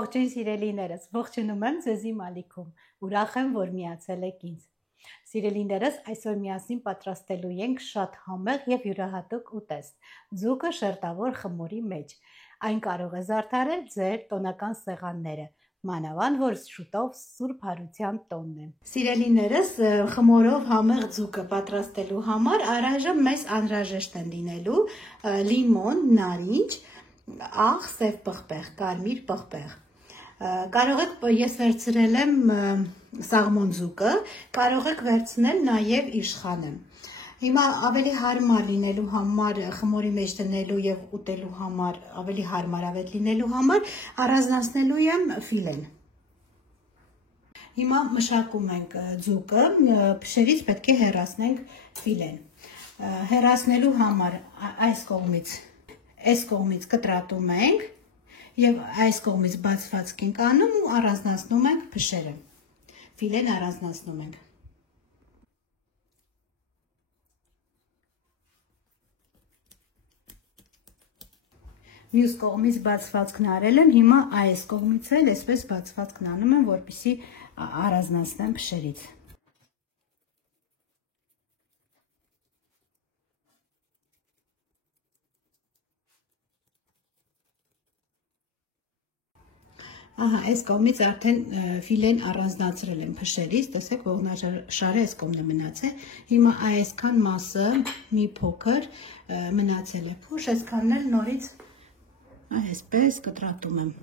Ողջույն սիրելիներս, ողջունում եմ ձեզի Մալիքում, ուրախ եմ, որ միացել եք ինձ։ Սիրելիներս, այսօր միասին պատրաստելու ենք շատ համեղ եւ յուրահատուկ ուտեստ՝ ձուկը շերտավոր խմորի մեջ։ Այն կարող է զարդարել ձեր տոնական սեղանները, մանավանդ որ շուտով Սուրբ Հարության տոնն է։ Սիրելիներս, խմորով համեղ ձուկը պատրաստելու համար առայժմ մեզ անհրաժեշտ են լինելու լիմոն, նարինջ, աղ, սև պղպեղ, կարմիր պղպեղ։ Կարող եք, ես վերցրել եմ սաղմոն ձուկը, կարող եք վերցնել նաև իշխանը։ Հիմա ավելի հարմար լինելու համար, խմորի մեջ դնելու եւ ուտելու համար, ավելի հարմարավետ լինելու համար առանձնացնելու եմ ֆիլեն։ Հիմա մշակում ենք ձուկը, փշերից պետք է հեռացնենք ֆիլեն։ Հեռացնելու համար այս կողմից կտրատում ենք եւ այս կողմից բացվածք ենք անում ու առանձնացնում ենք փշերը։ Ֆիլեն առանձնացնում ենք։ Մյուս կողմից բացվածքն արել եմ, հիմա այս կողմից էլ այսպես բացվածքն անում եմ, որպեսզի առանձնացնեմ փշերից։ Ահա, այս կողմից արդեն ֆիլեն առանձնացրել եմ փշերից, տեսեք, ողնաշարը այս կողմն է մնացել։ Հիմա այսքան մասը մի փոքր մնացել է փոշ, այսքանն էլ նորից այսպես կտրատում եմ։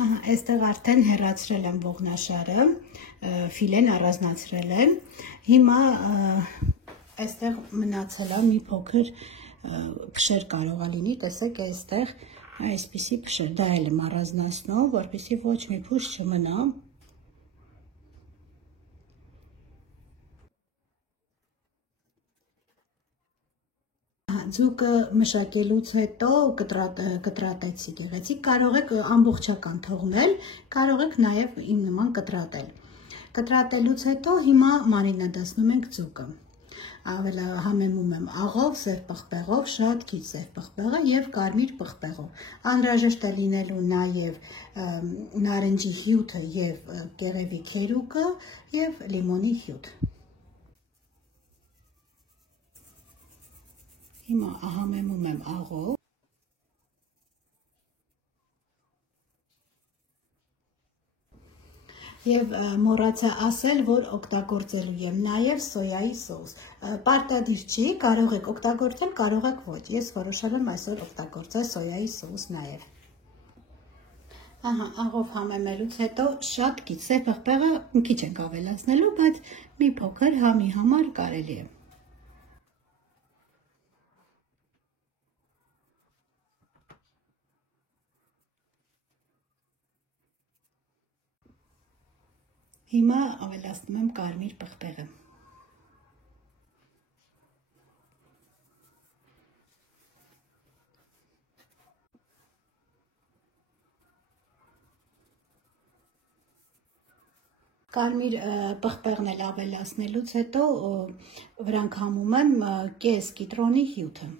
Այստեղ արդեն հեռացրել եմ ողնաշարը, ֆիլեն առանձնացրել եմ, հիմա այստեղ մնացել է մի փոքր փշեր կարող է լինի, տեսեք այստեղ այսպիսի փշեր, դա էլ եմ առանձնացնում, որպեսզի ոչ մի փուշ չմնա։ Ձուկը մշակելուց հետո կտրատեցի գեղեցիկ, կարող եք ամբողջական թողնել, կարող եք նաև իմ նման կտրատել։ Կտրատելուց հետո հիմա մարինադասնում ենք ձուկը։ Համեմում եմ աղով, սև պղպեղով, շատ քիչ սև պղպեղը եւ կարմիր պղպեղով։ Անհրաժեշտ է լինելու նաև նարնջի հյութը եւ կեղևի քերուկը եւ լիմոնի հյութ։ Հիմա համեմում եմ աղով։ Եվ մոռացա ասել, որ օգտագործելու եմ նաև սոյայի սոուս։ Պարտադիր չի, կարող եք օգտագործել, կարող եք ոչ։ Ես որոշել եմ այսօր օգտագործել սոյայի սոուս նաև։ Ահա, աղով համեմելուց հետո շատ քիչ սև պղպեղը քիչ ենք ավելացնելու, բայց մի փոքր համի համար կարելի է։ Հիմա ավելացնում եմ կարմիր պղպեղը։ Կարմիր պղպեղն էլ ավելացնելուց հետո վրանք համում եմ կես կիտրոնի հյութը։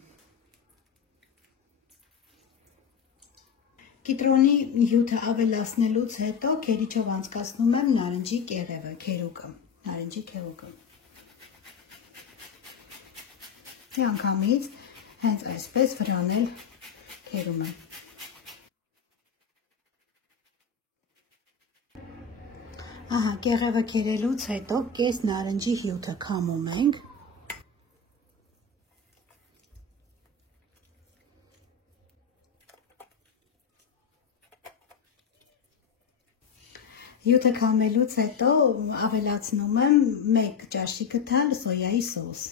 Կիտրոնի հյութը ավելացնելուց հետո քերիչով անցկացնում եմ նարնջի կեղևը, նարնջի քերուկը։ Միանգամից հենց այսպես վրան էլ քերում եմ։ Ահա, կեղևը քերելուց հետո կես նարնջի հյութը քամում ենք։ Հյութը քամելուց հետո ավելացնում եմ 1 ճաշի կթալ սոյայի սոուս։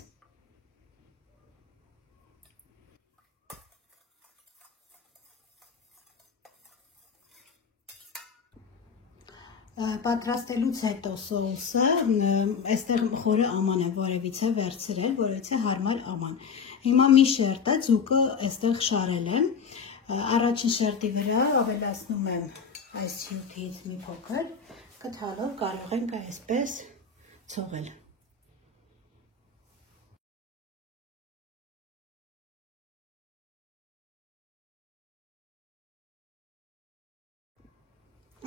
Պատրաստելուց հետո սոուսը, այստեղ խորը աման եմ որևիցե վերցրել, որևիցե հարմար աման։ Հիմա մի շերտը ձուկը այստեղ շարել եմ, առաջին շերտի վրա ավելացնում եմ այս հյութից մի փոքր, կթալով կարող ենք այսպես ցողել։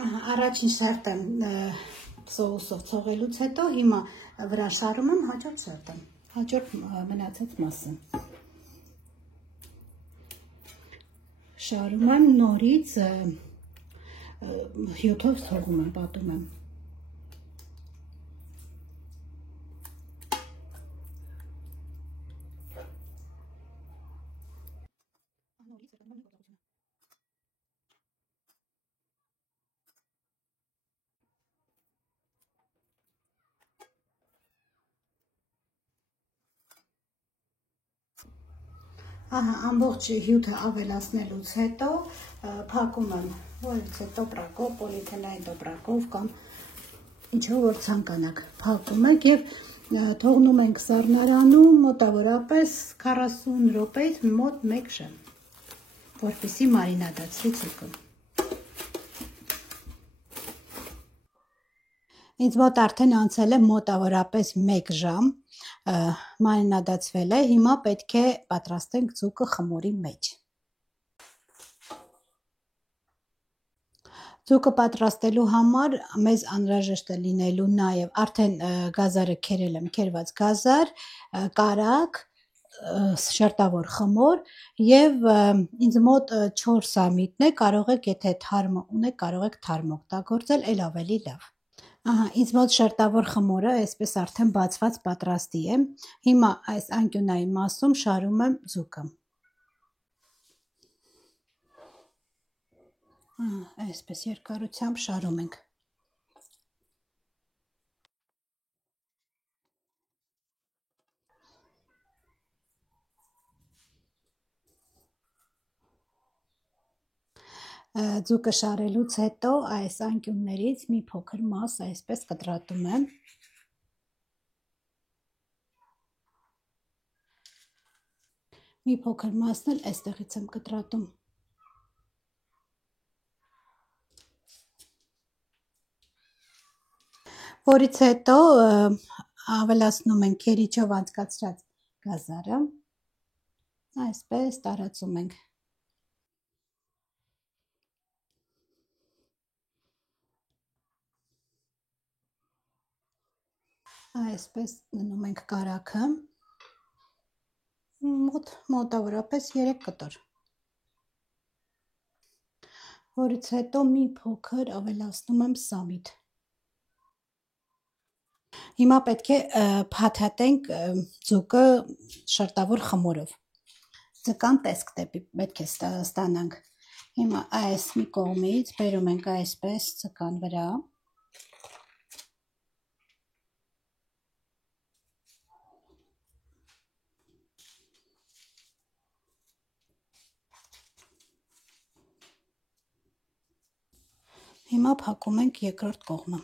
Առաջին շերտը սոուսով ցողելուց հետո հիմա վրա շարում եմ հաջորդ շերտը, հաջորդ մնացած մասը։ Շարում եմ նորից հյութով ցողում եմ, պատում եմ։ Ամբողջ հյութը ավելացնելուց հետո փակում եմ որևիցե տոպրակով, պոլիէթիլեն տոպրակով կամ ինչով որ ցանկանաք, փակում եք եւ թողնում ենք սառնարանում մոտավորապես 40 րոպեից մոտ 1 ժամ, որպեսզի մարինադացվի ձուկը։ Ինձ մոտ արդեն անցել է մոտավորապես 1 ժամ, մարինադացվել է, հիմա պետք է պատրաստենք ձուկը խմորի մեջ։ Ձուկը պատրաստելու համար մեզ անհրաժեշտ է լինելու նաև արդեն գազարը քերել եմ, քերված գազար, կարագ, շերտավոր խմոր եւ ինձ մոտ 4 սամիտն է, կարող եք, եթե թարմը ունեք, կարող եք թարմ օգտագործել, էլ ավելի լավ։ Ինձ մոտ շերտավոր խմորը այսպես արդեն բացված պատրաստի է։ Հիմա այս անկյունային մասում շարում եմ ձուկը։ Այսպես երկարությամբ շարում ենք։ Ձուկը շարելուց հետո այս անկյուններից մի փոքր մաս այսպես կտրատում եմ։ Մի փոքր մասն էլ այստեղից եմ կտրատում։ Որից հետո ավելացնում ենք քերիչով անցկացրած գազարը, այսպես տարածում ենք։ Այսպես դնում ենք կարագը, մոտավորապես 3 կտոր, որից հետո մի փոքր ավելացնում եմ սամիտ։ Հիմա պետք է փաթաթենք ձուկը շերտավոր խմորով, ձկան տեսք պետք է ստանանք։ Հիմա այս մի կողմից բերում ենք այսպես ձկան վրա։ Հիմա փակում ենք երկրորդ կողմը։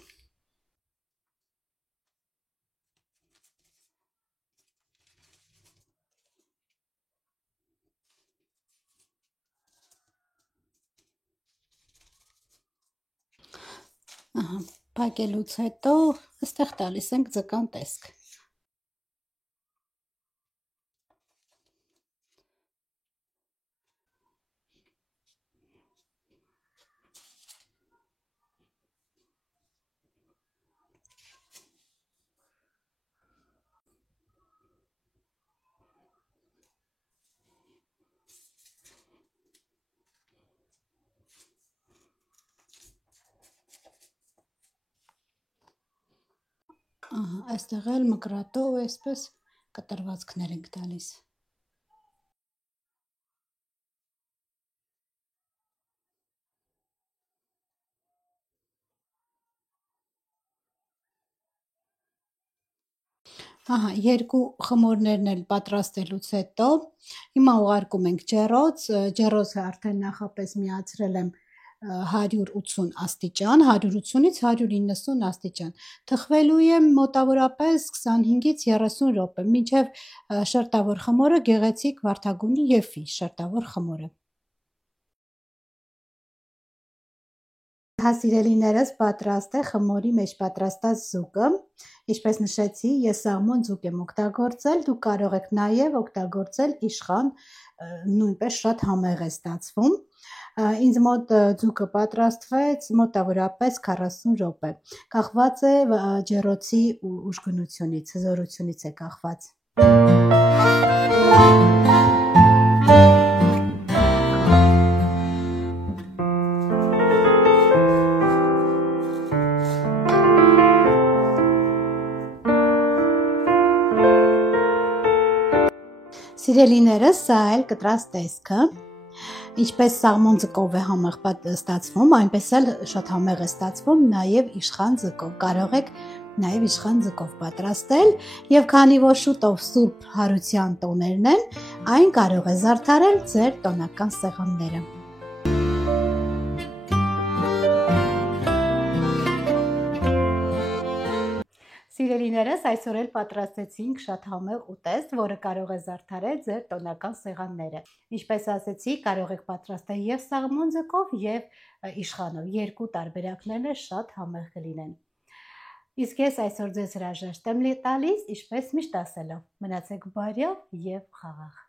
Փակելուց հետո այստեղ տալիս ենք ձկան տեսք։ Այստեղ էլ մկրատով այսպես կտրվածքներ ենք տալիս։ Երկու խմորներն էլ պատրաստելուց հետո հիմա ուղարկում ենք ջեռոց, ջեռոցը արդեն նախապես միացրել եմ 180 աստիճան, 180-ից 190 աստիճան։ Թխվելու է մոտավորապես 25-ից 30 րոպե, մինչև շերտավոր խմորը գեղեցիկ վարդագույնի եփի շերտավոր խմորը։ Հա սիրելիներս, պատրաստ է խմորի մեջ պատրաստած զուգը, ինչպես նշեցի, ես սաղմոն զուգ եմ օգտագործել, դուք կարող եք նաև օգտագործել իշխան, նույնպես շատ համեղ է ստացվում, ինձ մոտ ձուկը պատրաստվեց մոտավորապես 40 րոպե, կախված է ջեռոցի ուժգնությունից, հզորությունից է կախված։ Սիրելիներս, սա էլ կտրած տեսքը, ինչպես սաղմոն ձկով է համեղ ստացվում, այնպես էլ շատ համեղ է ստացվում նաև իշխան ձկով, կարող եք նաև իշխան ձկով պատրաստել և քանի որ շուտով Սուրբ Հարության տոներն են, այն կարող է զարդարել ձեր տոնական սեղանները։ Սիրելիներս, այսօր էլ պատրաստեցինք շատ համեղ ուտեստ, որը կարող է զարդարել ձեր տոնական սեղանները։ Ինչպես ասեցի, կարող եք պատրաստել և սաղմոն ձկով, և իշխանով, երկու տարբերակներն էլ շատ համեղ կլինեն։ Իսկ ես այսօր ձեզ հրաժեշտ եմ տալիս, ինչպես միշտ ասելով, մնացեք բարյավ և խաղաղ։